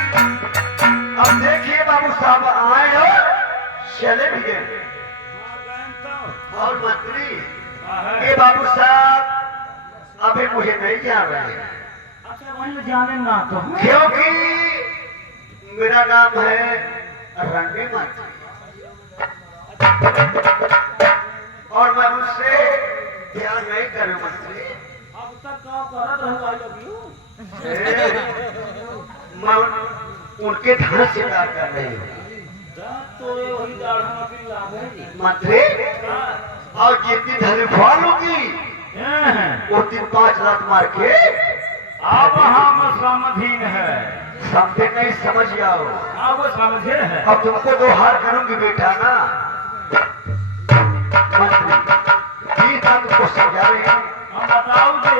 अब देखिए बाबू साहब आए हो चले भी गए और मंत्री ये बाबू साहब अभी मुझे नहीं जान रहे हैं। अच्छा वही जाने ना तो क्योंकि मेरा नाम है रंगे मंत्री और मैं उससे ध्यान नहीं करूं मंत्री। अब तक का करत रहो आई लव यू मैं उनके धन से प्यार कर रही हूँ तो ये वही दाढ़ा की लाभ है जी मंत्री। और जितनी धन फॉल होगी वो 5 लाख मार के अब हम समधीन है समझे नहीं समझ आओ। अब समझे है अब तुमको 2 हार करूंगी बेटा ना मंत्री। ये बात तुमको समझा रहे हैं हम बताओ दे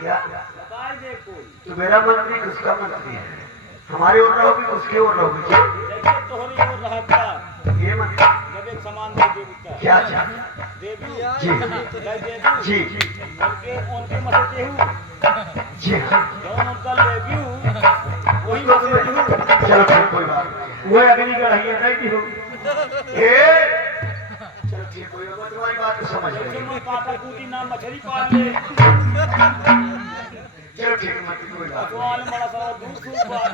क्या बताए दे कोई तो मेरा मंत्री उसका मंत्री है हमारे ओर रहोगे उसके ओर रहोगे देखिए तोहरी वो रहता ये मंत्री जब एक समान दे देवता क्या चाह देवी जी देवी जी उनके मत केहू जी हाँ जौन उनका लेवी वही तो मत तुम्हें- चलो फिर कोई बात नहीं। वो अग्नि का रही है नहीं भी हो चलो ठीक कोई बात तुम्हारी बात तो समझ जैसे गई। मैं काटा कूटी ना मछली पाल ले चलो ठीक है मंत्री कोई बात नहीं। सवाल बड़ा सारा दूध सूप पाल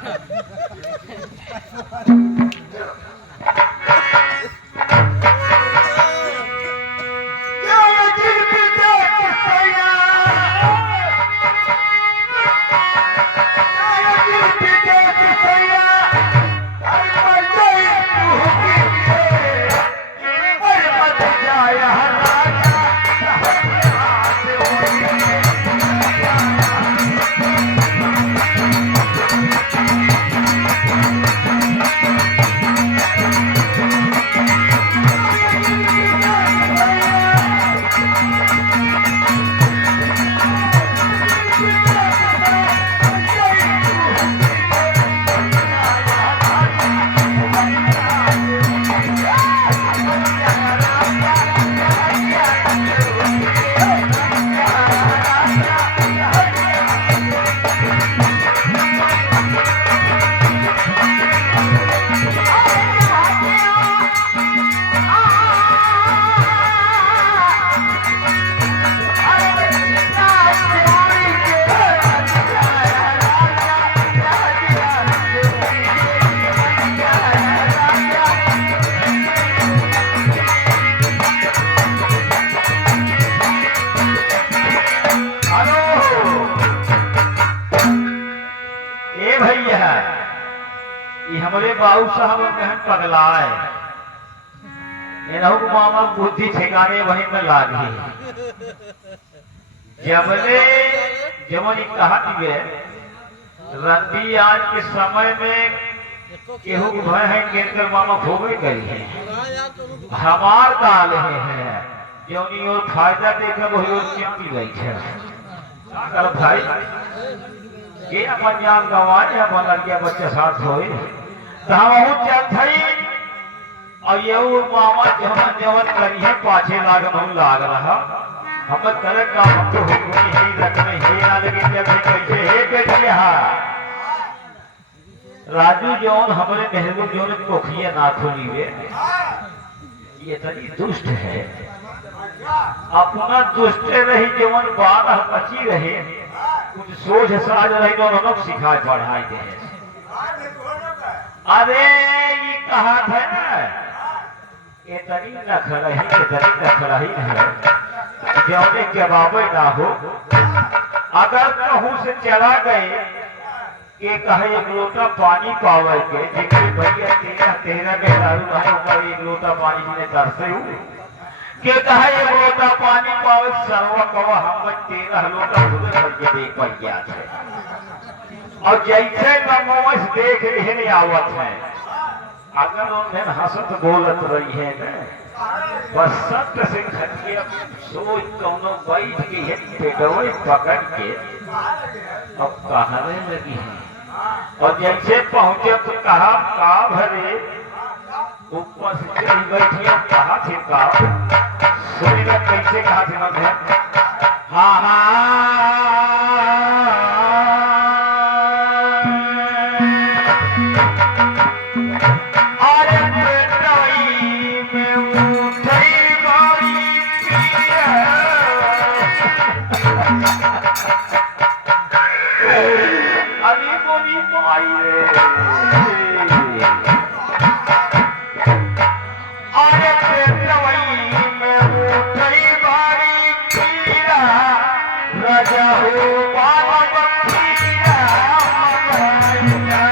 ये हमारे बाबू साहब बहन पगलाए इन्हों को मामा बुद्धि ठिकाने वहीं में लागी जमले जमन कहा दिवे रंदी आज के समय में केहू भय है केंद्र मामा भोगे गई है हमार काल है जौनी और फायदा देखा वही और चिंती गई है कर भाई ये अपन जान गंवाए अपन लड़किया बच्चे साथ होए चल थई और ये मामा जवन जवन करी है पाछे लागन लाग रहा हम करे का हम तो हुक्म ही रखने ही ना लगे जब कैसे हे कैसे हा राजू जौन हमारे महबूब जौन पोखिया ना खोली वे ये तरी दुष्ट है अपना दुष्ट रही जवन 12 बची रहे कुछ सोच साज रही दोनों सिखाए पढ़ाई दे अरे ये कहा था ना ये तरी रख रही है जौने जवाब ना हो अगर कहूं से चला गए कि कहे 1 लोटा पानी पावे के जिनके भैया 13 के दारू रहे ऊपर 1 लोटा पानी जिन्हें तरसे हूँ के कहे 1 लोटा पानी पावे सर्व कवा हम 13 लोटा खुद करके देख भैया थे और जैसे नमोस देख रहे आवत है अगर उन्हें हंसत बोलत रही है ना बस सत्य से खटिया सोच कौनो बैठ के है पेटवे पकड़ के अब कहने लगी है और जैसे पहुंचे तो कहा का भरे ऊपर से चढ़ी बैठी अब कहा थे का सुने कैसे कहा थे हाँ हाँ माई रे अरे पेटवई में उठई बारी पीरा राजा हो बाबा पीरा मगाइया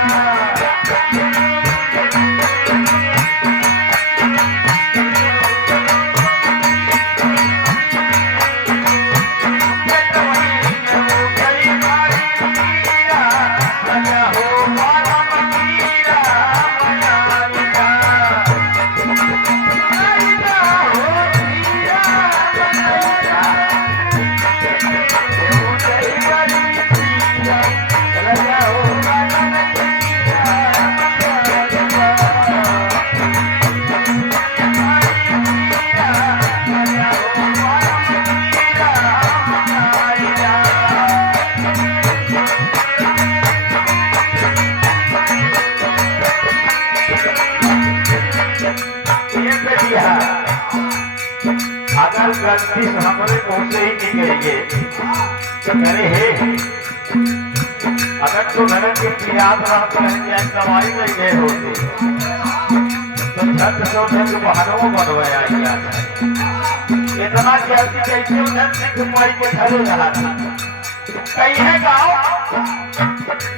अगर गलती से हमारे मुंह से ही निकलेंगे अरे हे अगर तो घर के याद दवाई नहीं गए होते तो छत से उठे तो बहनों बनवाया गया था इतना जल्दी कैसे उधर से तुम्हारी के घरे रहा था कहीं है गाँव